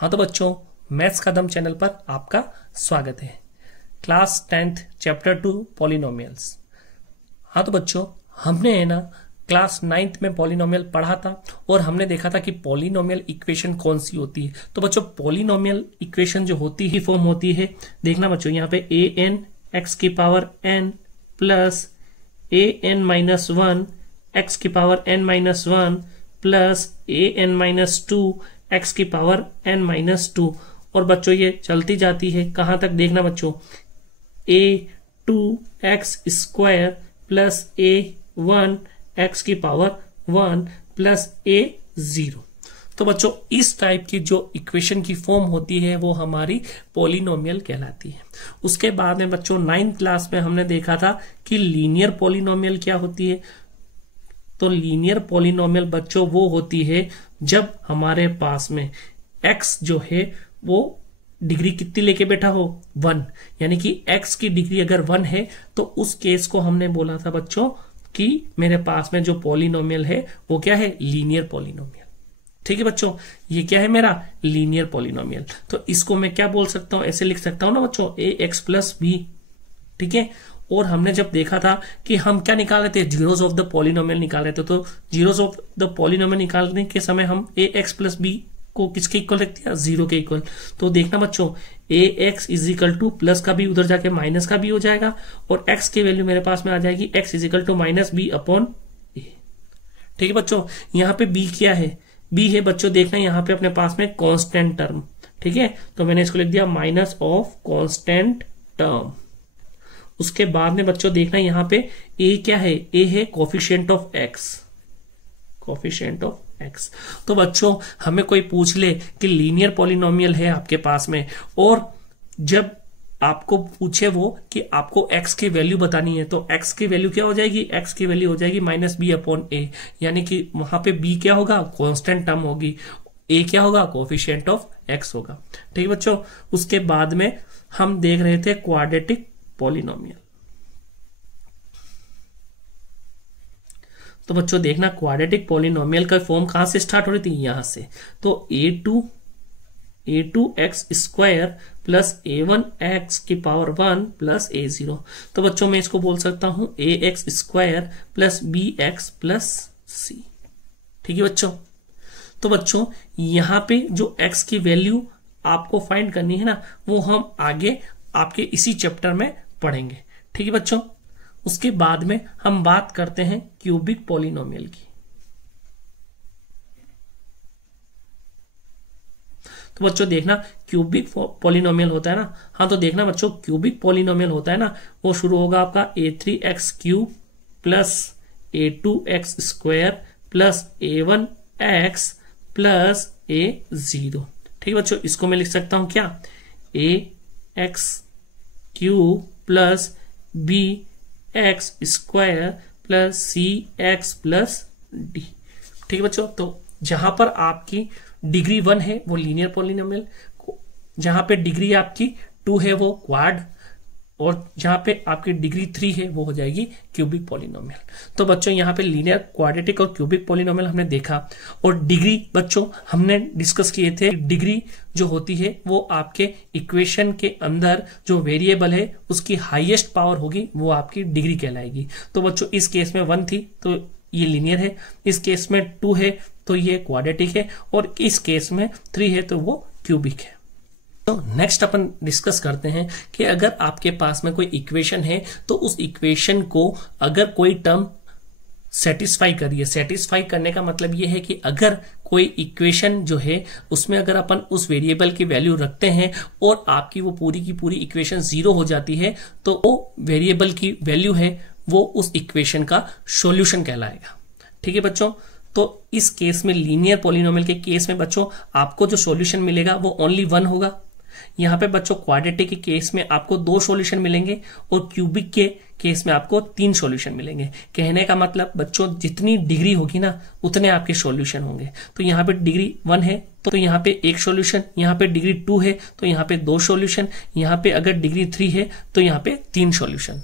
हाँ तो बच्चों, मैथ्स कदम चैनल पर आपका स्वागत है। Class 10th chapter 2 polynomials. हाँ तो बच्चों, हमने है ना क्लास 9th में पॉलिनोमियल पढ़ा था और हमने देखा था कि पॉलिनोमियल इक्वेशन कौन सी होती है। तो बच्चों, पॉलिनोमियल इक्वेशन जो होती है फॉर्म होती है, देखना बच्चों, यहाँ पे ए एन एक्स की power n plus a n minus one x की power n minus one plus a n minus two x की पावर एन माइनस टू। और बच्चों ये चलती जाती है कहां तक, देखना बच्चों, a two x square plus a one x की power one plus a zero. तो बच्चों, इस टाइप की जो इक्वेशन की फॉर्म होती है वो हमारी पॉलिनोमियल कहलाती है। उसके बाद में बच्चों 9th क्लास में हमने देखा था कि लीनियर पॉलिनोमियल क्या होती है। तो लीनियर पॉलिनोमियल बच्चों वो होती है जब हमारे पास में x जो है वो डिग्री कितनी लेके बैठा हो, 1, यानी कि x की डिग्री अगर 1 है तो उस केस को हमने बोला था बच्चों कि मेरे पास में जो पॉलिनोमियल है वो क्या है, लीनियर पॉलिनोमियल। ठीक है बच्चों, ये क्या है मेरा लीनियर पॉलिनोमियल। तो इसको मैं क्या बोल सकता हूं, ऐसे लिख सकता हूं ना बच्चों, ए एक्स प्लस बी। ठीक है, और हमने जब देखा था कि हम क्या निकाल रहे थे, जीरोस ऑफ द पॉलिनोमियल निकाल रहे थे। तो जीरोस ऑफ द पॉलिनोमियल निकालने के समय हम ए एक्स प्लस बी को किसके इक्वल रखते हैं, 0 के इक्वल। तो देखना बच्चों, a x is equal to plus का भी उधर जाके माइनस का भी हो जाएगा और एक्स की वैल्यू मेरे पास में आ जाएगी x is equal to minus b upon a. ठीक है बच्चों, यहाँ पे बी क्या है, बी है बच्चों, देखना यहाँ पे अपने पास में कांस्टेंट टर्म। ठीक है, तो मैंने इसको लिख दिया माइनस ऑफ कांस्टेंट टर्म। उसके बाद में बच्चों देखना यहाँ पे ए क्या है, ए है coefficient of x, coefficient of x. तो बच्चों हमें कोई पूछ ले कि लीनियर पॉलिनोमियल है आपके पास में, और जब आपको पूछे वो कि आपको x की वैल्यू बतानी है, तो x की वैल्यू क्या हो जाएगी, x की वैल्यू हो जाएगी माइनस बी अपॉन ए, यानी कि वहां पे b क्या होगा, कांस्टेंट टर्म होगी, a क्या होगा, कोफिशिएंट ऑफ x होगा। ठीक है बच्चों, उसके बाद में हम देख रहे थे क्वाड्रेटिक पॉलिनोमियल। तो बच्चों देखना, क्वाड्रेटिक पॉलिनोमियल का फॉर्म कहां से स्टार्ट हो रही थी, यहां से। तो a two x square plus a one x की पावर 1 प्लस ए जीरो। तो बच्चों मैं इसको बोल सकता हूं a x square plus b x plus c. ठीक है बच्चों, तो बच्चों यहां पे जो x की वैल्यू आपको फाइंड करनी है ना, वो हम आगे आपके इसी चैप्टर में पढ़ेंगे। ठीक है बच्चों, उसके बाद में हम बात करते हैं क्यूबिक पॉलिनोमियल की। तो बच्चों देखना, क्यूबिक पॉलिनोमियल होता है ना, हाँ तो देखना बच्चों, क्यूबिक पॉलिनोमियल होता है ना, वो शुरू होगा आपका a3x cube plus a2x square plus a1x plus a0। ठीक है बच्चों, इसको मैं लिख सकता हूं क्या, ax cube plus b x square plus c x plus d. ठीक है बच्चों, तो जहां पर आपकी डिग्री 1 है वो लीनियर पॉलिनोमियल, जहां पे डिग्री आपकी 2 है वो क्वाड, और जहां पे आपकी डिग्री 3 है वो हो जाएगी क्यूबिक पॉलिनोमियल। तो बच्चों यहाँ पे लीनियर, क्वाड्रेटिक और क्यूबिक पॉलिनोमियल हमने देखा। और डिग्री बच्चों हमने डिस्कस किए थे, डिग्री जो होती है वो आपके इक्वेशन के अंदर जो वेरिएबल है उसकी हाईएस्ट पावर होगी, वो आपकी डिग्री कहलाएगी। तो बच्चों इस केस में 1 थी तो ये लीनियर है, इस केस में 2 है तो ये क्वाड्रेटिक है, और इस केस में 3 है तो वो क्यूबिक है। तो नेक्स्ट अपन डिस्कस करते हैं कि अगर आपके पास में कोई इक्वेशन है तो उस इक्वेशन को अगर कोई टर्म सेटिस्फाई करिए। सेटिस्फाई करने का मतलब ये है कि अगर कोई इक्वेशन जो है उसमें अगर अपन उस वेरिएबल की वैल्यू रखते हैं और आपकी वो पूरी की पूरी इक्वेशन 0 हो जाती है, तो वो वेरिएबल की वैल्यू है वो उस इक्वेशन का सॉल्यूशन कहलाएगा। ठीक है बच्चों, तो इस केस में लीनियर पॉलिनोमियल के केस में बच्चों आपको जो सॉल्यूशन मिलेगा वो ओनली 1 होगा। यहाँ पे बच्चों क्वाड्रेटिक के केस में आपको 2 सॉल्यूशन मिलेंगे और क्यूबिक के केस में आपको 3 सॉल्यूशन मिलेंगे। कहने का मतलब बच्चों जितनी डिग्री होगी ना उतने आपके सॉल्यूशन होंगे। तो यहाँ पे डिग्री 1 है तो यहाँ पे 1 सॉल्यूशन, यहाँ पे डिग्री 2 है तो यहाँ पे 2 सॉल्यूशन, यहाँ पे अगर डिग्री 3 है तो यहाँ पे 3 सॉल्यूशन।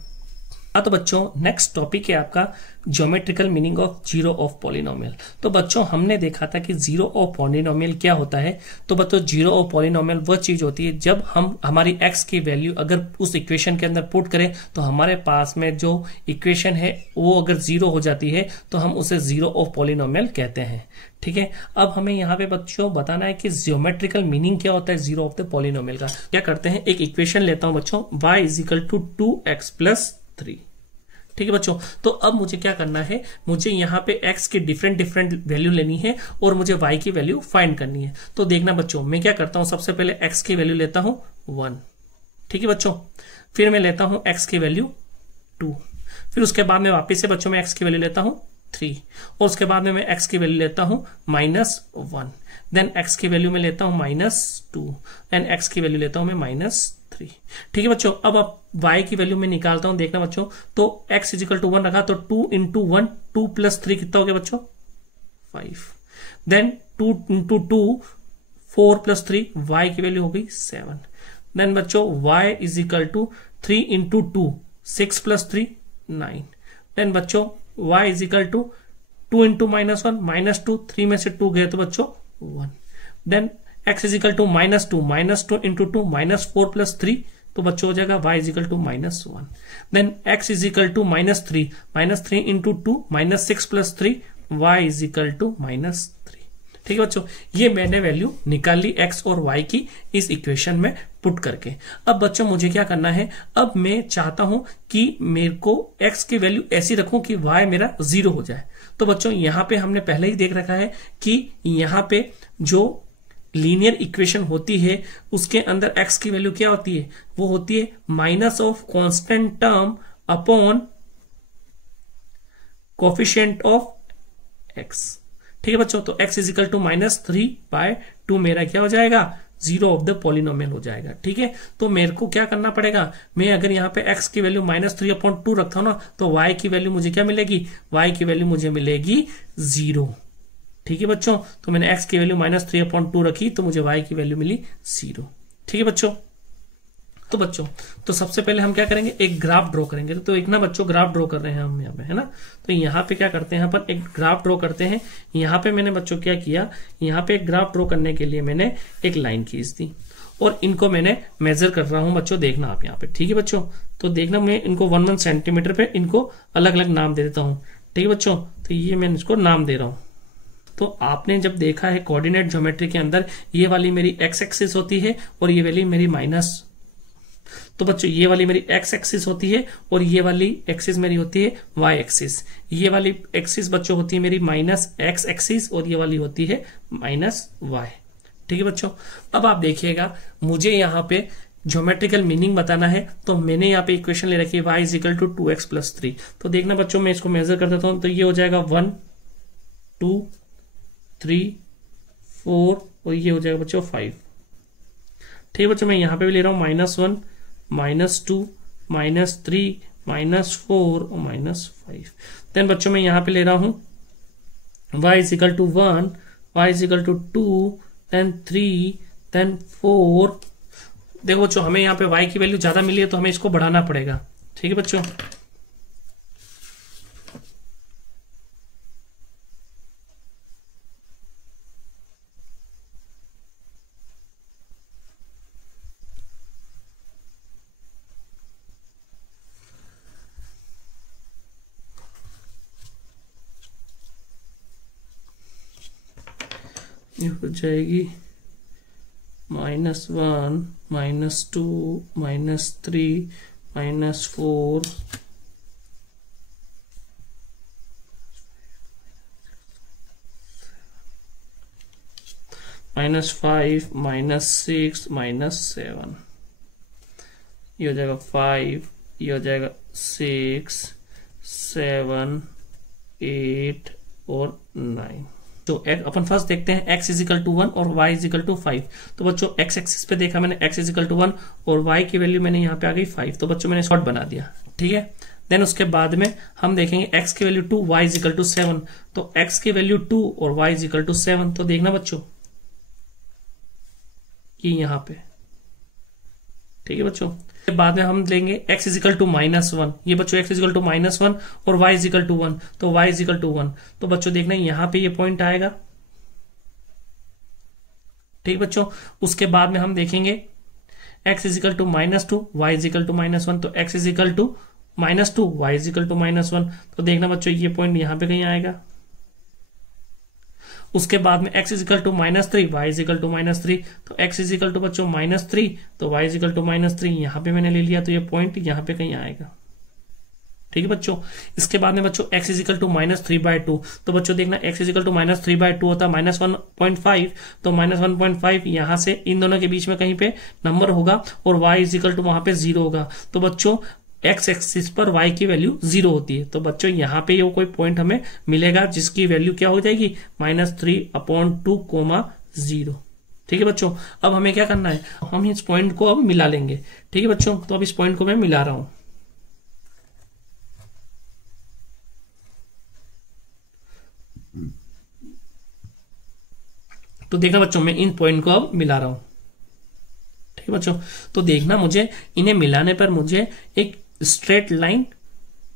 हाँ तो बच्चों नेक्स्ट टॉपिक है आपका geometrical meaning of zero of polynomial. तो बच्चों हमने देखा था कि जीरो ऑफ पॉलिनोमियल क्या होता है। तो बच्चों जीरो ऑफ पॉलिनोमियल वह चीज होती है जब हम हमारी एक्स की वैल्यू अगर उस इक्वेशन के अंदर पुट करें तो हमारे पास में जो इक्वेशन है वो अगर जीरो हो जाती है तो हम उसे जीरो ऑफ पॉलिनोमियल कहते हैं। ठीक है, अब हमें यहाँ पे बच्चों बताना है कि ज्योमेट्रिकल मीनिंग क्या होता है जीरो ऑफ द पॉलिनोमियल का। क्या करते हैं, एक इक्वेशन लेता हूं बच्चों, y is to 2x plus 3। ठीक है बच्चों, तो अब मुझे क्या करना है, मुझे यहाँ पे x की डिफरेंट वैल्यू लेनी है और मुझे y की वैल्यू फाइंड करनी है। तो देखना बच्चों, मैं क्या करता हूं, सबसे पहले x की वैल्यू लेता हूं 1। ठीक है बच्चों, फिर मैं लेता हूं x की वैल्यू 2, फिर उसके बाद में वापिस से बच्चों मैं x की वैल्यू लेता हूं 3 और उसके बाद में मैं x की वैल्यू लेता हूं -1, देन x की वैल्यू में लेता हूं -2 एंड x की वैल्यू लेता हूं मैं -3। ठीक है बच्चों, अब y की वैल्यू में निकालता हूं, देखना बच्चों, तो x इजिकल टू 1 रखा तो 2 इंटू 1, 2 प्लस 3 कितना हो गया बच्चों 5, देन 2 इंटू 2 4 प्लस 3, y की वैल्यू हो गई 7, देन बच्चों y is equal to 3 into 2 6 plus 3 9, then बच्चों y is equal to 2 into -1 -2, 3 में से 2 गए तो बच्चों 1, then x is equal to -2 into 2 -4 plus 3, तो बच्चों हो जाएगा y is equal to -1, then x is equal to -3 into 2 -6 plus 3, y is equal to -3। ठीक है बच्चों, ये मैंने वैल्यू निकाल ली x और y की इस इक्वेशन में पुट करके। अब बच्चों मुझे क्या करना है, अब मैं चाहता हूं कि मेरे को x की वैल्यू ऐसी रखूं कि y मेरा 0 हो जाए। तो बच्चों यहां पे हमने पहले ही देख रखा है कि यहां पे जो लीनियर इक्वेशन होती है उसके अंदर x की वैल्यू क्या होती है, वो होती है minus of constant term upon coefficient of x। ठीक है बच्चों, तो x इज इक्वल टू -3/2 मेरा क्या हो जाएगा, जीरो ऑफ द पॉलिनोमियल हो जाएगा। ठीक है, तो मेरे को क्या करना पड़ेगा, मैं अगर यहाँ पे x की वैल्यू -3/2 रखता हूं ना तो y की वैल्यू मुझे क्या मिलेगी, y की वैल्यू मुझे मिलेगी 0। ठीक है बच्चों, तो मैंने x की वैल्यू -3/2 रखी तो मुझे y की वैल्यू मिली 0। ठीक है बच्चों, तो बच्चों तो सबसे पहले हम क्या करेंगे, एक ग्राफ ड्रॉ करेंगे। तो एक ना बच्चों ग्राफ ड्रॉ कर रहे हैं हम यहाँ पे, है ना। तो यहाँ पे क्या करते हैं, यहाँ पर एक ग्राफ ड्रॉ करते हैं। यहाँ पे मैंने बच्चों क्या किया, यहाँ पे एक ग्राफ ड्रॉ करने के लिए मैंने एक लाइन खींच दी और इनको मैंने मेजर कर रहा हूं बच्चों, देखना आप यहाँ पे। ठीक है बच्चों, तो देखना मैं इनको 1 सेंटीमीटर पे इनको अलग अलग नाम दे देता हूँ। ठीक है बच्चों, तो ये मैं इसको नाम दे रहा हूँ। तो आपने जब देखा है कोऑर्डिनेट ज्योमेट्री के अंदर, ये वाली मेरी x एक्सिस होती है और ये वाली मेरी माइनस, तो बच्चों ये वाली मेरी x एक्सिस होती है और ये वाली एक्सिस मेरी होती है y एक्सिस। ये वाली एक्सिस बच्चों होती है मेरी -x एक्सिस और ये वाली होती है -y। ठीक है बच्चों, अब आप देखिएगा मुझे यहाँ पे ज्योमेट्रिकल मीनिंग बताना है, तो मैंने यहाँ पे इक्वेशन ले रखी है y is equal to 2x plus 3। तो देखना बच्चों मैं इसको मेजर कर देता हूँ, तो ये हो जाएगा 1 2 3 4 और ये हो जाएगा बच्चों 5। ठीक है बच्चों, मैं यहाँ पे भी ले रहा हूँ -1 -2 -3 -4 और -5। देन बच्चों मैं यहाँ पे ले रहा हूँ y is equal to 1, y is equal to 2, then 3, then 4। देखो बच्चों हमें यहाँ पे y की वैल्यू ज्यादा मिली है तो हमें इसको बढ़ाना पड़ेगा। ठीक है बच्चों, ये हो जाएगी -1 -2 -3 -4 -5 -6 -7। ये हो जाएगा 5, ये हो जाएगा 6 7 8 और 9। तो अपन फर्स्ट देखते हैं x इज इक्वल टू 1 और y इज इक्वल टू 5। तो बच्चों x एक्सिस पे देखा मैंने x इज इक्वल टू 1 और y की वैल्यू मैंने यहाँ पे आ गई 5। तो बच्चों मैंने शॉर्ट बना दिया। ठीक है, देन उसके बाद में हम देखेंगे x की value 2, y is equal to 7। तो x की वैल्यू 2 और y इज इक्वल टू 7। तो देखना बच्चों ये यहाँ पे। ठीक है बच्चों, बाद में हम लेंगे x इजिकल टू -1, ये बच्चों x इजिकल टू -1 और y इजिकल टू 1, तो y इजिकल टू 1। तो बच्चों देखना यहां पे ये पॉइंट आएगा, ठीक बच्चों। उसके बाद में हम देखेंगे x is equal to -2, y is equal to -1, तो x is equal to -2, y is equal to -1, तो देखना बच्चों ये पॉइंट यहां पे कहीं आएगा। उसके बाद में x is equal to -3, y is equal to -3, तो x इजिकल टू बच्चों -3, तो y इजिकल टू -3 यहां पे मैंने ले लिया, तो ये पॉइंट यहां पे कहीं आएगा, ठीक है बच्चों। इसके बाद में बच्चों x इजिकल टू -3/2, तो बच्चों देखना x इजिकल टू -3/2 होता है -1.5, तो -1.5 यहां से इन दोनों के बीच में कहीं पे नंबर होगा और y इजिकल टू वहां पे 0 होगा, तो बच्चों x एक्सिस पर y की वैल्यू 0 होती है, तो बच्चों यहाँ पे ये कोई पॉइंट हमें मिलेगा जिसकी वैल्यू क्या हो जाएगी -3/2, 0, ठीक है बच्चों। अब हमें क्या करना है, हम इस पॉइंट को अब मिला लेंगे, ठीक है बच्चों। तो अब इस पॉइंट को मैं मिला रहा हूं, तो देखना बच्चों मैं इन पॉइंट को अब मिला रहा हूं, ठीक है बच्चों। तो देखना मुझे इन्हें मिलाने पर मुझे एक स्ट्रेट लाइन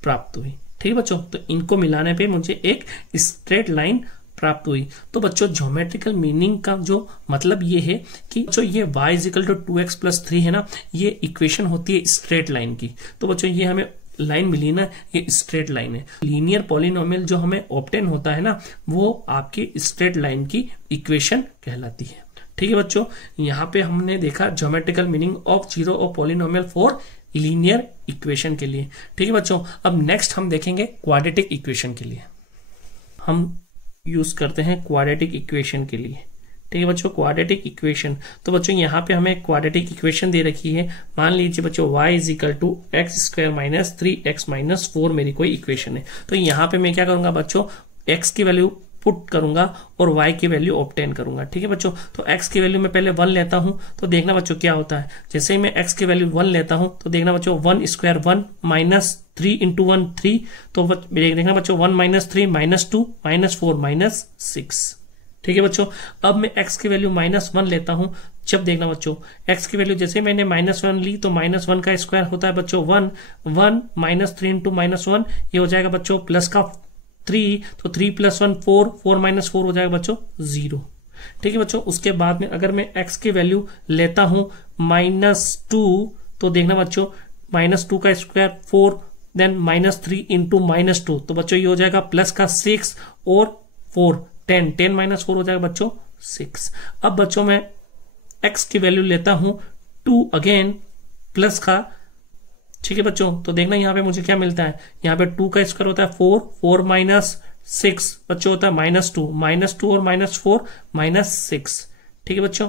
प्राप्त हुई, ठीक है बच्चों। तो इनको मिलाने पे मुझे एक स्ट्रेट लाइन प्राप्त हुई। तो बच्चों ज्योमेट्रिकल मीनिंग का जो मतलब ये है कि बच्चों ये y इजिकल टू 2x + 3 है ना, ये इक्वेशन होती है स्ट्रेट लाइन की। तो बच्चों ये हमें लाइन मिली ना, ये स्ट्रेट लाइन है। लीनियर पॉलिनोमियल जो हमें ऑब्टेन होता है ना, वो आपकी स्ट्रेट लाइन की इक्वेशन कहलाती है, ठीक है बच्चों। यहाँ पे हमने देखा geometrical meaning of zero of polynomial for linear equation के लिए, ठीक है बच्चों। अब नेक्स्ट हम देखेंगे क्वाड्रेटिक इक्वेशन के लिए, हम यूज करते हैं क्वाड्रेटिक इक्वेशन के लिए, ठीक है बच्चों। क्वाड्रेटिक इक्वेशन, तो बच्चों यहाँ पे हमें क्वाड्रेटिक इक्वेशन दे रखी है। मान लीजिए बच्चों y is equal to x² - 3x - 4 मेरी कोई इक्वेशन है। तो यहाँ पे मैं क्या करूंगा बच्चों, x की वैल्यू पुट करूंगा और y की वैल्यू ऑब्टेन करूंगा, ठीक है बच्चों। तो x की वैल्यू मैं पहले 1 लेता हूं, तो देखना बच्चों क्या होता है। जैसे ही मैं x की वैल्यू 1 लेता हूं, तो देखना बच्चों 1² 1 -3 × 1 3, तो देखना बच्चों 1 - 3 -2 -4 -6, ठीक है बच्चों। अब मैं x की वैल्यू -1 लेता हूं, जब देखना बच्चों x की वैल्यू जैसे मैंने -1 ली, तो -1 का स्क्वायर होता है बच्चों 1 1 -3 × -1, ये हो जाएगा बच्चों प्लस का 3, तो 3 + 1 4 4 - 4 हो जाएगा बच्चों 0, ठीक है बच्चों। उसके बाद में अगर मैं x की वैल्यू लेता हूं -2, तो देखना बच्चों -2 का स्क्वायर 4, देन -3 × -2, तो बच्चों ये हो जाएगा प्लस का 6 और 4 10 10 - 4 हो जाएगा बच्चों 6। अब बच्चों मैं x की वैल्यू लेता हूं 2 अगेन प्लस का, ठीक है बच्चों। तो देखना यहाँ पे मुझे क्या मिलता है, यहाँ पे 2 का स्क्वायर होता है 4 4 - 6 बच्चों होता है -2 -2 और -4 -6, ठीक है बच्चों।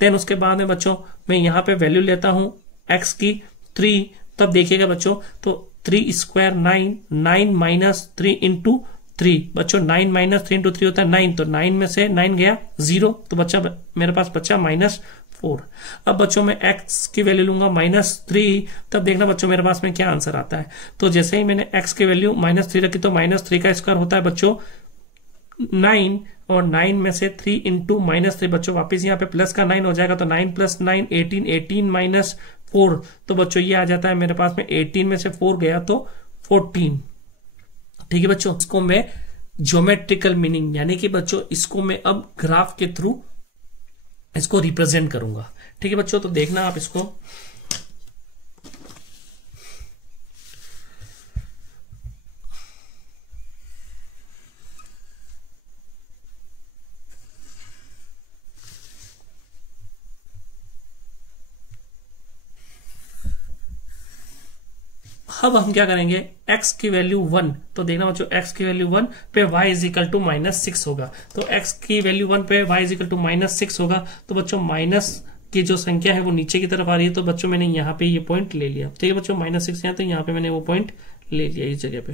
देन उसके बाद में बच्चों मैं यहाँ पे वैल्यू लेता हूं x की 3, तब देखिएगा बच्चों तो 3² 9 9 - 3 × 3 बच्चों 9 - 3 × 3 होता है 9, तो 9 में से 9 गया 0, तो बच्चा मेरे पास बच्चा -4। अब बच्चों मैं x की वैल्यू लूंगा -3, तब देखना बच्चों मेरे पास में क्या आंसर आता है। तो जैसे ही मैंने x की वैल्यू -3 रखी, तो -3 का स्क्वायर होता है बच्चों 9, और 9 में से 3 × -3 बच्चों वापस यहाँ पे प्लस का 9 हो जाएगा, तो 9 + 9 18 18 - 4, तो बच्चों ये आ जाता है मेरे पास में 18 में से 4 गया तो 14, ठीक है बच्चों। इसको मैं ज्योमेट्रिकल मीनिंग यानी कि बच्चों इसको मैं अब ग्राफ के थ्रू इसको रिप्रेजेंट करूंगा, ठीक है बच्चों। तो देखना आप इसको, अब हम क्या करेंगे, x की वैल्यू 1, तो देखना बच्चों x की वैल्यू 1 पे y इजिकल टू -6 होगा, तो x की वैल्यू 1 पे y इजिकल टू -6 होगा, तो बच्चों माइनस की जो संख्या है वो नीचे की तरफ आ रही है, तो बच्चों मैंने यहाँ पे ये पॉइंट ले लिया, ठीक है बच्चों -6 यहाँ, तो यहाँ पे मैंने वो पॉइंट ले लिया इस जगह पे,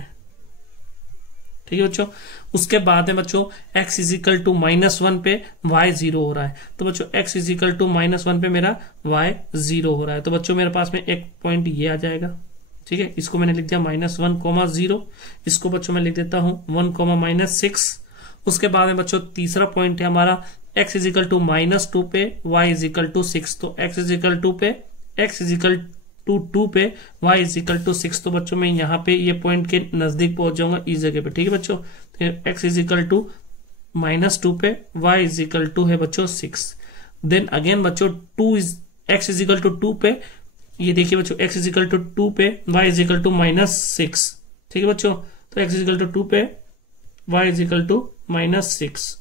ठीक है बच्चों। उसके बाद में बच्चों x इजिकल टू -1 पे y 0 हो रहा है, तो बच्चों x इजिकल टू -1 पे मेरा y 0 हो रहा है, तो बच्चों मेरे पास में एक पॉइंट ये आ जाएगा, ठीक है। इसको मैंने लिख दिया -1, 0, इसको बच्चों मैं लिख देता हूं 1, -6। उसके बाद में बच्चों तीसरा पॉइंट है हमारा x इजिकल टू -2 पे y इजिकल टू 6, तो x इजिकल टू पे x इजिकल 2 पे y इज इक्वल टू 6। तो बच्चों मैं यहाँ पे ये पॉइंट के नजदीक पहुंच जाऊंगा इस जगह पे, ठीक है बच्चों। तो x इज इक्वल टू -2 पे y इज इक्वल टू है बच्चों 6। देन अगेन बच्चों x इज इक्वल टू 2 पे, ये देखिए बच्चों x इज इक्वल टू 2 पे y इज इक्वल टू -6, ठीक है बच्चों। तो x इज इक्वल टू 2 पे y इज इक्वल टू -6।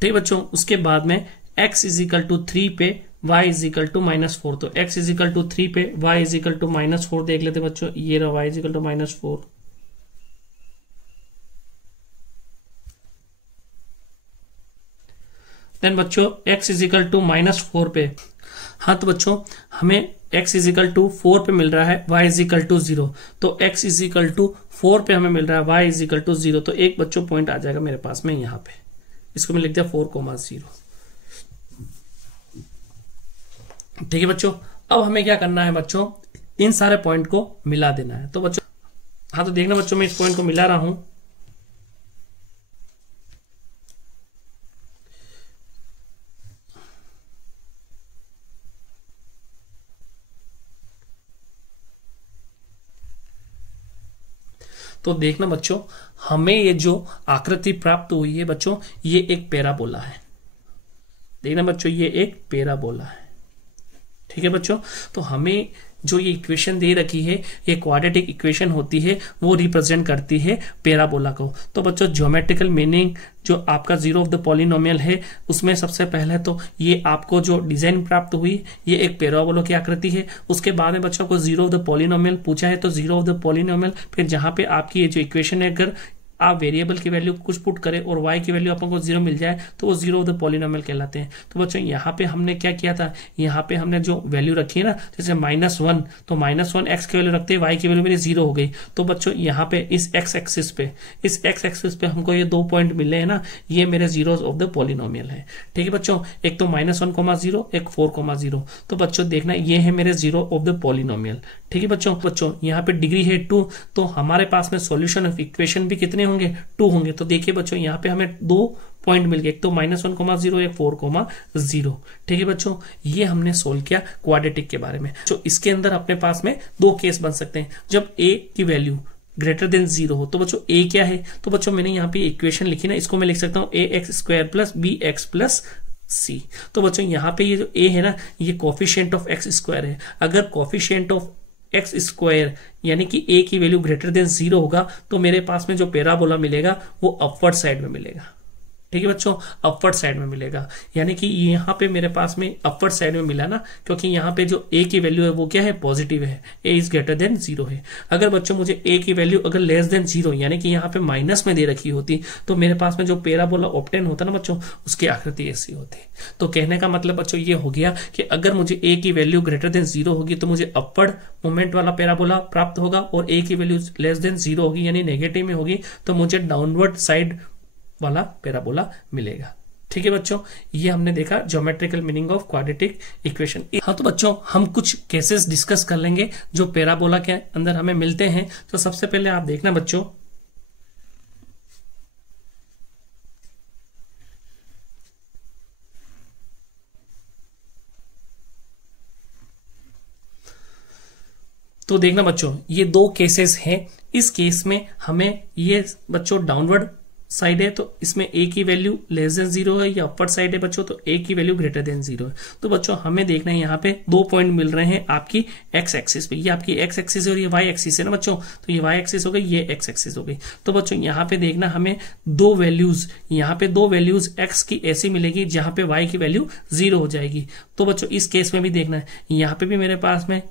ठीक बच्चों, उसके बाद में x इज इक्वल टू 3 पे y इज इक्वल टू -4। तो x इज इक्वल टू 3 पे y इज इक्वल टू -4 देख लेते बच्चों, ये रहा y is equal to -4। Then बच्चों x इज इक्वल टू -4 पे, हाँ तो बच्चों हमें x इज इक्वल टू 4 पे मिल रहा है y इज इक्वल टू 0। तो x इज इक्वल टू 4 पे हमें मिल रहा है y इज इक्वल टू 0। तो एक बच्चों पॉइंट आ जाएगा मेरे पास में यहाँ पे, इसको मैं लिख दिया 4,0। ठीक है बच्चों, अब हमें क्या करना है बच्चों, इन सारे पॉइंट को मिला देना है। तो बच्चों हाँ तो देखना बच्चों मैं इस पॉइंट को मिला रहा हूं। तो देखना बच्चों हमें ये जो आकृति प्राप्त हुई है बच्चों, ये एक पैराबोला है। देखना बच्चों ये एक पैराबोला है, ठीक है बच्चों। तो हमें जो ये इक्वेशन दे रखी है, ये क्वाड्रेटिक इक्वेशन होती है, वो रिप्रेजेंट करती है पैराबोला को। तो बच्चों ज्योमेट्रिकल मीनिंग जो आपका जीरो ऑफ द पॉलिनोमियल है, उसमें सबसे पहले तो ये आपको जो डिजाइन प्राप्त हुई, ये एक पैराबोला की आकृति है। उसके बाद में बच्चों को जीरो ऑफ द पॉलिनोमियल पूछा है, तो जीरो ऑफ द पॉलिनोमियल, फिर जहां पे आपकी ये जो इक्वेशन है, अगर आप वेरिएबल की वैल्यू कुछ पुट करें और y की वैल्यू अपन को 0 मिल जाए, तो वो जीरो ऑफ द पॉलिनोमियल कहलाते हैं। तो बच्चों यहाँ पे हमने क्या किया था, यहाँ पे हमने जो वैल्यू रखी है ना, जैसे -1, तो -1 x की वैल्यू रखते हैं, y की वैल्यू मेरी 0 हो गई। तो बच्चों यहाँ पे इस x एक्सिस पे हमको ये 2 पॉइंट मिले हैं ना, ये मेरे जीरो ऑफ द पॉलिनोमियल है। ठीक है बच्चों, एक तो -1,0, एक 4,0। तो बच्चों देखना ये है मेरे जीरो ऑफ द पॉलिनोमियल। ठीक है बच्चों यहाँ पे डिग्री है 2, तो हमारे पास में सॉल्यूशन ऑफ इक्वेशन भी कितने होंगे, 2 होंगे। तो देखिए बच्चों यहाँ पे हमें 2 पॉइंट मिल गए, एक तो -1,0, एक 4,0। ठीक है बच्चों, ये हमने सोल्व किया क्वाड्रेटिक के बारे में। तो इसके अंदर अपने पास में 2 केस बन सकते हैं, जब a की वैल्यू ग्रेटर देन 0 हो। तो बच्चों a क्या है, तो बच्चों मैंने यहाँ पे इक्वेशन लिखी ना, इसको मैं लिख सकता हूँ ax² + bx + c। तो बच्चों यहाँ पे ये जो a है ना, ये कोफिशिएंट ऑफ x² है। अगर कोफिशिएंट ऑफ x² यानी कि a की वैल्यू ग्रेटर देन 0 होगा, तो मेरे पास में जो पैराबोला मिलेगा वो अपवर्ड साइड में मिलेगा। ठीक है बच्चों, अपवर्ड साइड में मिलेगा, यानी कि यहाँ पे मेरे पास में अपवर्ड साइड में मिला ना, क्योंकि यहाँ पे जो a की वैल्यू है वो क्या है, पॉजिटिव है, a इज ग्रेटर देन 0 है। अगर बच्चों मुझे a की वैल्यू अगर लेस देन 0 यानी कि यहाँ पे माइनस में दे रखी होती, तो मेरे पास में जो पैराबोला ऑब्टेन होता ना बच्चों, उसकी आकृति ऐसी होती। तो कहने का मतलब बच्चों ये हो गया कि अगर मुझे a की वैल्यू ग्रेटर देन 0 होगी, तो मुझे अपवर्ड मोमेंट वाला पैराबोला प्राप्त होगा, और a की वैल्यू लेस देन 0 होगी यानी नेगेटिव में होगी, तो मुझे डाउनवर्ड साइड वाला पैराबोला मिलेगा। ठीक है बच्चों, ये हमने देखा geometrical meaning of quadratic equation. हाँ तो बच्चों हम कुछ केसेस डिस्कस कर लेंगे जो पैराबोला के अंदर हमें मिलते हैं। तो सबसे पहले आप देखना बच्चों, तो देखना बच्चों ये 2 केसेस हैं। इस केस में हमें ये बच्चों डाउनवर्ड साइड है, तो इसमें a की वैल्यू लेस देन 0 है, या अपवर्ड साइड है बच्चों तो a की वैल्यू ग्रेटर देन 0 है। तो बच्चों हमें देखना है यहाँ पे 2 पॉइंट मिल रहे हैं आपकी x एक्सिस पे, ये आपकी x एक्सिस है और ये y एक्सिस है ना बच्चों, तो ये y एक्सिस हो गई, ये x एक्सिस हो गई। तो बच्चों यहाँ पे देखना हमें 2 वैल्यूज, यहाँ पे 2 वैल्यूज x की ऐसी मिलेगी जहां पे y की वैल्यू 0 हो जाएगी। तो बच्चों इस केस में भी देखना है, यहाँ पे भी मेरे पास में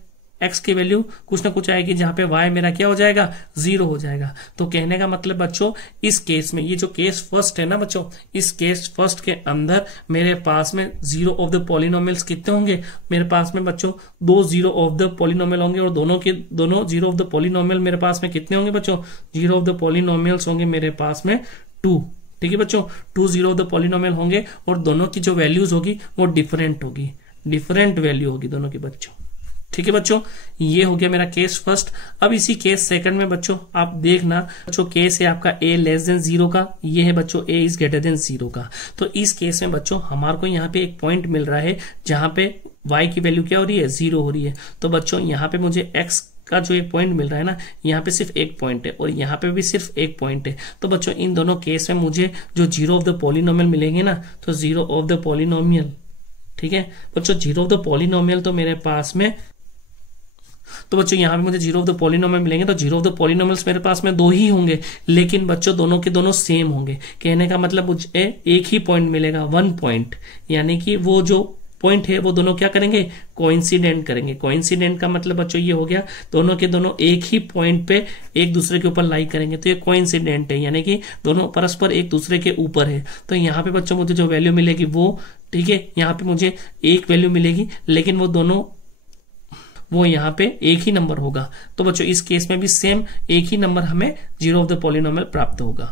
x की वैल्यू कुछ ना कुछ आएगी जहां पे y मेरा क्या हो जाएगा, 0 हो जाएगा। तो कहने का मतलब बच्चों इस केस में, ये जो केस फर्स्ट है ना बच्चों, इस केस फर्स्ट के अंदर मेरे पास में जीरो ऑफ द पॉलिनोमियल्स कितने होंगे, मेरे पास में बच्चों 2 जीरो ऑफ द पॉलिनोमियल होंगे, और दोनों जीरो ऑफ द पॉलिनोमियल मेरे पास में कितने होंगे बच्चों, जीरो ऑफ द पॉलिनोमियल्स होंगे मेरे पास में 2। ठीक है बच्चों, 2 जीरो ऑफ द पॉलिनोमियल होंगे, और दोनों की जो वैल्यूज होगी वो डिफरेंट होगी, डिफरेंट वैल्यू होगी दोनों की बच्चों। ठीक है बच्चों, ये हो गया मेरा केस फर्स्ट। अब इसी केस सेकंड में बच्चों आप देखना, बच्चों केस है आपका a लेस देन 0 का, ये है बच्चों a इज ग्रेटर देन 0 का। तो इस केस में बच्चों हमारे को यहाँ पे एक पॉइंट मिल रहा है जहां पे y की वैल्यू क्या हो रही है, 0 हो रही है। तो बच्चों यहाँ पे मुझे x का जो एक पॉइंट मिल रहा है ना, यहाँ पे सिर्फ एक पॉइंट है और यहाँ पे भी सिर्फ एक पॉइंट है। तो बच्चों इन दोनों केस में मुझे जो जीरो ऑफ द पॉलिनोमियल मिलेंगे ना, तो जीरो ऑफ द पॉलिनोमियल, ठीक है बच्चों, जीरो ऑफ द पॉलिनोमियल तो मेरे पास में, तो बच्चों यहाँ पे मुझे जीरो ऑफ द पॉलिनोमियल मिलेंगे। तो जीरो ऑफ द पॉलिनोमियल्स मेरे पास में दो ही होंगे, लेकिन बच्चों दोनों के दोनों सेम होंगे। कहने का मतलब मुझे एक ही पॉइंट मिलेगा, वन पॉइंट, यानी कि वो जो पॉइंट है वो दोनों क्या करेंगे, कोइंसिडेंट करेंगे। कोइंसिडेंट का मतलब बच्चों ये हो गया दोनों के दोनों एक ही पॉइंट पे एक दूसरे के ऊपर लाई करेंगे, तो ये कोइंसिडेंट है, यानी कि दोनों परस्पर एक दूसरे के ऊपर है। तो यहाँ पे बच्चों मुझे जो वैल्यू मिलेगी वो, ठीक है, यहाँ पे मुझे एक वैल्यू मिलेगी, लेकिन वो दोनों वो यहाँ पे एक ही नंबर होगा। तो बच्चों इस केस में भी सेम एक ही नंबर हमें जीरो ऑफ द पॉलिनोमियल प्राप्त होगा।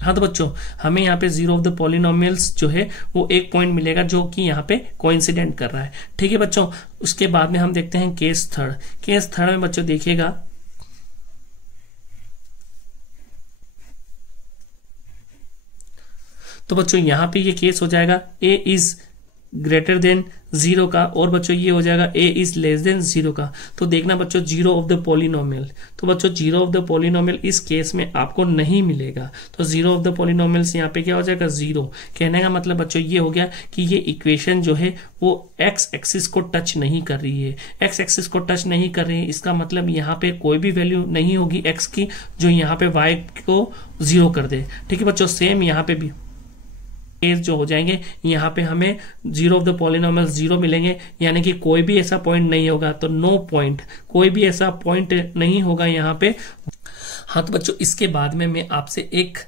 हाँ तो बच्चों हमें यहाँ पे जीरो ऑफ द पॉलिनोमियल्स जो है वो एक पॉइंट मिलेगा जो कि यहाँ पे कोइंसिडेंट कर रहा है। ठीक है बच्चों, उसके बाद में हम देखते हैं केस थर्ड। केस थर्ड में बच्चों देखिएगा, तो बच्चों यहाँ पे ये केस हो जाएगा a इज ग्रेटर देन 0 का, और बच्चों ये हो जाएगा a इज लेस देन 0 का। तो देखना बच्चों जीरो ऑफ द पॉलिनोमियल, तो बच्चों जीरो ऑफ द पॉलिनोमियल इस केस में आपको नहीं मिलेगा। तो जीरो ऑफ द पॉलिनोमियल्स यहाँ पे क्या हो जाएगा, 0। कहने का मतलब बच्चों ये हो गया कि ये इक्वेशन जो है वो एक्स एक्सिस को टच नहीं कर रही है। एक्स एक्सिस को टच नहीं कर रही है, इसका मतलब यहाँ पे कोई भी वैल्यू नहीं होगी एक्स की जो यहाँ पे वाई को 0 कर दे। ठीक है बच्चों, सेम यहाँ पे भी केस जो हो जाएंगे, यहाँ पे हमें जीरो ऑफ द पॉलिनोमियल 0 मिलेंगे, यानी कि कोई भी ऐसा पॉइंट नहीं होगा। तो नो पॉइंट, कोई भी ऐसा पॉइंट नहीं होगा यहाँ पे। हाँ तो बच्चों इसके बाद में मैं आपसे एक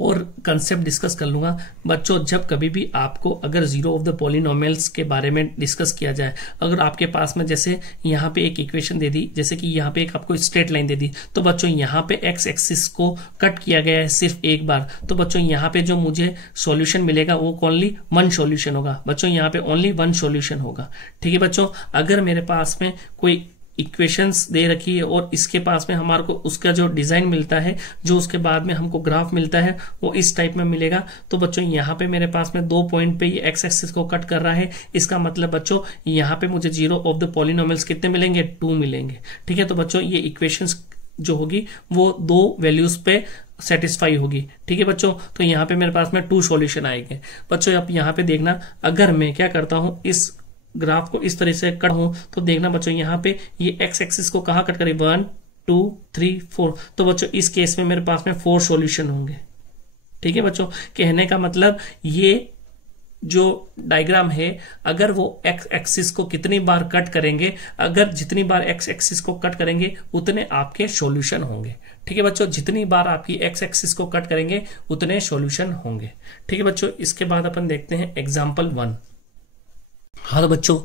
और कंसेप्ट डिस्कस कर लूंगा। बच्चों जब कभी भी आपको अगर जीरो ऑफ द पॉलिनोमियल्स के बारे में डिस्कस किया जाए, अगर आपके पास में जैसे यहाँ पे एक इक्वेशन दे दी, जैसे कि यहाँ पे एक आपको स्ट्रेट लाइन दे दी, तो बच्चों यहाँ पे एक्स एक्सिस को कट किया गया है सिर्फ एक बार, तो बच्चों यहाँ पे जो मुझे सॉल्यूशन मिलेगा वो ओनली वन सॉल्यूशन होगा। बच्चों यहाँ पे ओनली वन सॉल्यूशन होगा। ठीक है बच्चों, अगर मेरे पास में कोई इक्वेशंस दे रखी है और इसके पास में हमारे को उसका जो डिजाइन मिलता है, जो उसके बाद में हमको ग्राफ मिलता है वो इस टाइप में मिलेगा, तो बच्चों यहाँ पे मेरे पास में 2 पॉइंट पे ये एक्स एक्सिस को कट कर रहा है। इसका मतलब बच्चों यहाँ पे मुझे जीरो ऑफ द पॉलिनोमियल्स कितने मिलेंगे, 2 मिलेंगे। ठीक है, तो बच्चों ये इक्वेशंस जो होगी वो 2 वैल्यूज पे सेटिस्फाई होगी। ठीक है बच्चों, तो यहाँ पे मेरे पास में 2 सॉल्यूशन आएंगे। बच्चों आप यहाँ पे देखना, अगर मैं क्या करता हूँ इस ग्राफ को इस तरह से कट हूं, तो देखना बच्चों यहाँ पे ये एक्स एक्सिस को कहाँ कट करे, 1 2 3 4। तो बच्चों इस केस में मेरे पास में 4 सॉल्यूशन होंगे। ठीक है बच्चों, कहने का मतलब ये जो डायग्राम है, अगर वो एक्स एक्सिस को कितनी बार कट करेंगे, अगर जितनी बार एक्स एक्सिस को कट करेंगे उतने आपके सॉल्यूशन होंगे। ठीक है बच्चों, जितनी बार आपकी एक्स एक्सिस को कट करेंगे उतने सॉल्यूशन होंगे। ठीक है बच्चों, इसके बाद अपन देखते हैं एग्जाम्पल 1। हाँ तो बच्चों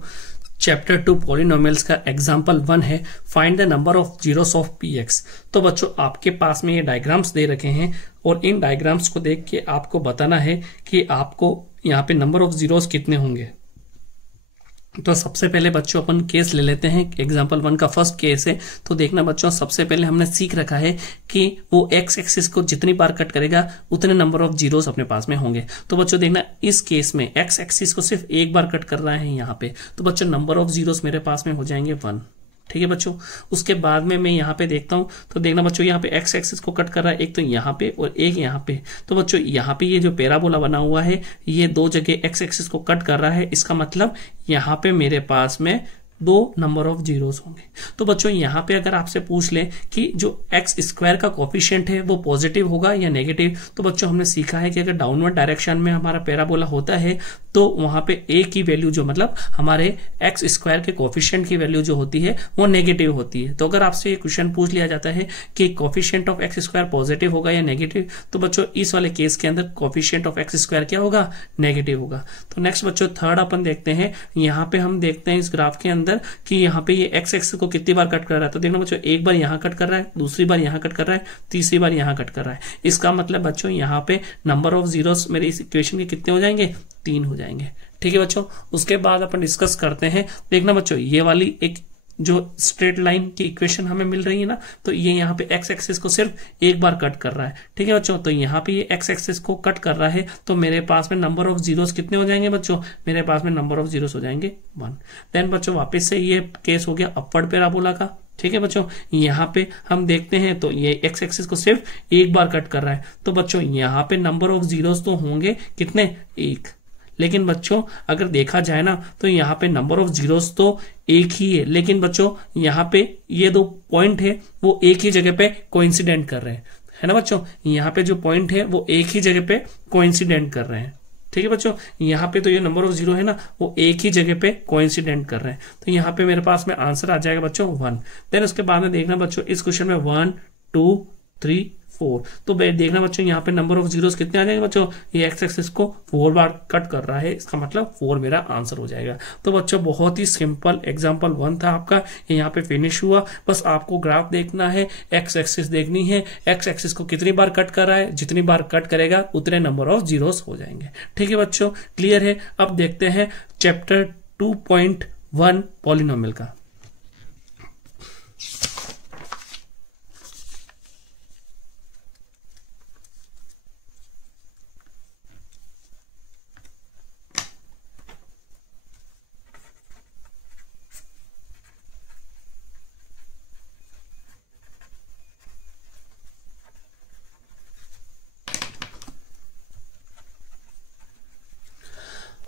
चैप्टर 2 पॉलिनोमियल्स का एग्जाम्पल 1 है, find the number of zeros of px। तो बच्चों आपके पास में ये डायग्राम्स दे रखे हैं और इन डायग्राम्स को देख के आपको बताना है कि आपको यहाँ पे नंबर ऑफ जीरोस कितने होंगे। तो सबसे पहले बच्चों अपन केस ले लेते हैं, एग्जाम्पल 1 का फर्स्ट केस है। तो देखना बच्चों सबसे पहले हमने सीख रखा है कि वो एक्स एक्सिस को जितनी बार कट करेगा उतने नंबर ऑफ जीरोस अपने पास में होंगे। तो बच्चों देखना इस केस में एक्स एक्सिस को सिर्फ एक बार कट कर रहा है यहाँ पे, तो बच्चों नंबर ऑफ जीरोस मेरे पास में हो जाएंगे 1। ठीक है बच्चों, उसके बाद में मैं यहाँ पे देखता हूँ, तो देखना बच्चों यहाँ पे एक्स एक्सिस को कट कर रहा है, एक तो यहाँ पे और एक यहाँ पे। तो बच्चों यहाँ पे ये जो पैराबोला बना हुआ है ये 2 जगह एक्स एक्सिस को कट कर रहा है, इसका मतलब यहाँ पे मेरे पास में 2 नंबर ऑफ जीरोस होंगे। तो बच्चों यहाँ पे अगर आपसे पूछ ले कि जो एक्स स्क्वायर का कोफिशिएंट है वो पॉजिटिव होगा या नेगेटिव, तो बच्चों हमने सीखा है कि अगर डाउनवर्ड डायरेक्शन में हमारा पैराबोला होता है तो वहां पे ए की वैल्यू जो मतलब हमारे एक्स स्क्वायर के कोफिशिएंट की वैल्यू जो होती है वो नेगेटिव होती है। तो अगर आपसे ये क्वेश्चन पूछ लिया जाता है कि coefficient of x square positive होगा या नेगेटिव, तो बच्चों इस वाले केस के अंदर कोफिशिएंट ऑफ एक्स स्क्वायर क्या होगा, नेगेटिव होगा। तो नेक्स्ट बच्चों थर्ड अपन देखते हैं, यहाँ पे हम देखते हैं इस ग्राफ के अंदर कि यहाँ पे ये एक्स एक्सिस को कितनी बार कट कर रहा है। तो देखना बच्चों एक बार यहाँ कट कर रहा है, दूसरी बार यहाँ कट कर रहा है, तीसरी बार यहाँ कट कर रहा है। इसका मतलब बच्चों यहाँ पे नंबर ऑफ जीरोस मेरे इस इक्वेशन के कितने हो जाएंगे, 3 हो जाएंगे। ठीक है बच्चों, उसके बाद अपन डिस्कस करते हैं। देखना बच्चों, ये वाली एक जो स्ट्रेट लाइन की इक्वेशन हमें मिल रही है ना, तो ये यहाँ पे एक्स एक्सिस को सिर्फ एक बार कट कर रहा है। ठीक है बच्चों, तो यहाँ पे ये एक्स एक्सिस को कट कर रहा है, तो मेरे पास में नंबर ऑफ जीरोस कितने हो जाएंगे बच्चों? मेरे पास में नंबर ऑफ जीरोस हो जाएंगे 1। देन बच्चों वापस से ये केस हो गया अपवर्ड पैराबोला का। ठीक है बच्चों, यहाँ पे हम देखते हैं तो ये एक्स एक्सिस को सिर्फ एक बार कट कर रहा है, तो बच्चों यहाँ पे नंबर ऑफ जीरोस तो होंगे कितने? 1। लेकिन बच्चों अगर देखा जाए ना, तो यहाँ पे नंबर ऑफ जीरोस तो एक ही है, लेकिन बच्चों यहाँ पे ये 2 पॉइंट है वो एक ही जगह पे कोइंसिडेंट कर रहे हैं, है ना बच्चों? यहाँ पे जो पॉइंट है वो एक ही जगह पे कोइंसिडेंट कर रहे हैं। ठीक है बच्चों, यहाँ पे तो ये नंबर ऑफ जीरो है ना, वो एक ही जगह पे कोइंसिडेंट कर रहे हैं, तो यहाँ पे मेरे पास में आंसर आ जाएगा बच्चों 1। देन उसके बाद में देखना बच्चों, इस क्वेश्चन में 1 2 3 4, तो देखना बच्चों यहाँ पे नंबर ऑफ जीरोस कितने आ जाएंगे बच्चों? ये एक्स एक्सिस को 4 बार कट कर रहा है, इसका मतलब 4 मेरा आंसर हो जाएगा। तो बच्चों बहुत ही सिंपल एग्जांपल 1 था आपका, यहाँ पे फिनिश हुआ। बस आपको ग्राफ देखना है, एक्स एक्सिस देखनी है, एक्स एक्सिस को कितनी बार कट कर रहा है, जितनी बार कट करेगा उतने नंबर ऑफ जीरोस हो जाएंगे। ठीक है बच्चों, क्लियर है? अब देखते हैं चैप्टर 2.1 पॉलिनोमियल का।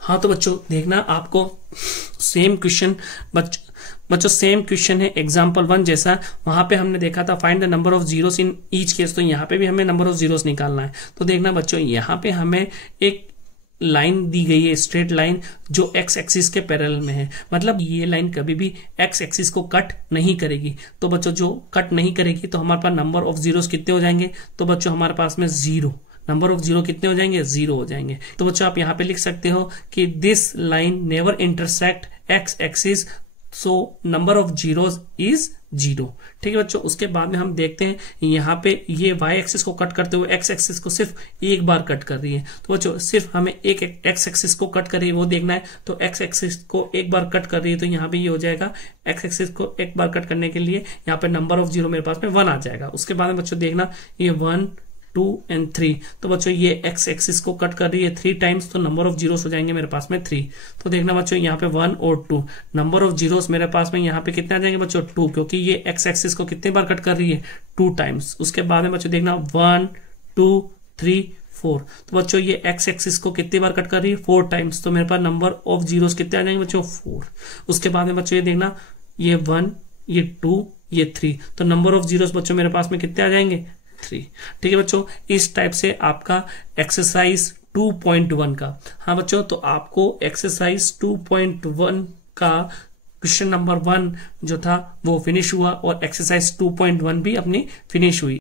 हाँ तो बच्चों देखना, आपको सेम क्वेश्चन बच्चों सेम क्वेश्चन है एग्जाम्पल 1 जैसा। वहां पे हमने देखा था find the number of zeros in each case, तो यहाँ पे भी हमें नंबर ऑफ जीरोस निकालना है। तो देखना बच्चों, यहाँ पे हमें एक लाइन दी गई है, स्ट्रेट लाइन, जो एक्स एक्सिस के पैरेलल में है। मतलब ये लाइन कभी भी एक्स एक्सिस को कट नहीं करेगी। तो बच्चों जो कट नहीं करेगी तो हमारे पास नंबर ऑफ जीरोस कितने हो जाएंगे? तो बच्चों हमारे पास में 0, नंबर ऑफ जीरो कितने हो जाएंगे? 0 हो जाएंगे। तो बच्चों आप यहाँ पे लिख सकते हो कि this line never intersect x axis, so number of zeros is 0। ठीक है बच्चों, उसके बाद में हम देखते हैं यहाँ पे ये y एक्सिस को कट करते हुए x एक्सिस को सिर्फ एक बार कट कर रही है। तो बच्चों सिर्फ हमें एक x एक्सिस को कट कर रही है वो देखना है। तो x एक्सिस को एक बार कट कर रही है, तो यहाँ पे ये हो जाएगा x एक्सिस को एक बार कट करने के लिए यहाँ पे नंबर ऑफ जीरो मेरे पास में 1 आ जाएगा। उसके बाद में बच्चों देखना ये 1 2 और 3, तो बच्चों ये x एक्सिस को कट कर रही है 3 टाइम्स, तो नंबर ऑफ जीरोस हो जाएंगे मेरे पास में 3। तो देखना बच्चों यहाँ पे 1 और 2, नंबर ऑफ जीरोस मेरे पास में यहाँ पे कितने आ जाएंगे बच्चों? 2, क्योंकि ये x एक्सिस को कितने बार कट कर रही है? 2 टाइम्स। उसके बाद में बच्चों देखना 1 2 3 4, तो बच्चों ये x एक्सिस को कितनी बार कट कर रही है? 4 टाइम्स। तो मेरे पास नंबर ऑफ जीरोस कितने आ जाएंगे बच्चों? 4। उसके बाद में बच्चों ये देखना, ये 1 ये 2 ये 3, तो नंबर ऑफ जीरोस बच्चों मेरे पास में कितने आ जाएंगे? 3। ठीक है बच्चों, इस टाइप से आपका एक्सरसाइज 2.1 का, हाँ बच्चों, तो आपको एक्सरसाइज 2.1 का क्वेश्चन नंबर 1 जो था वो फिनिश हुआ और एक्सरसाइज 2.1 भी अपनी फिनिश हुई।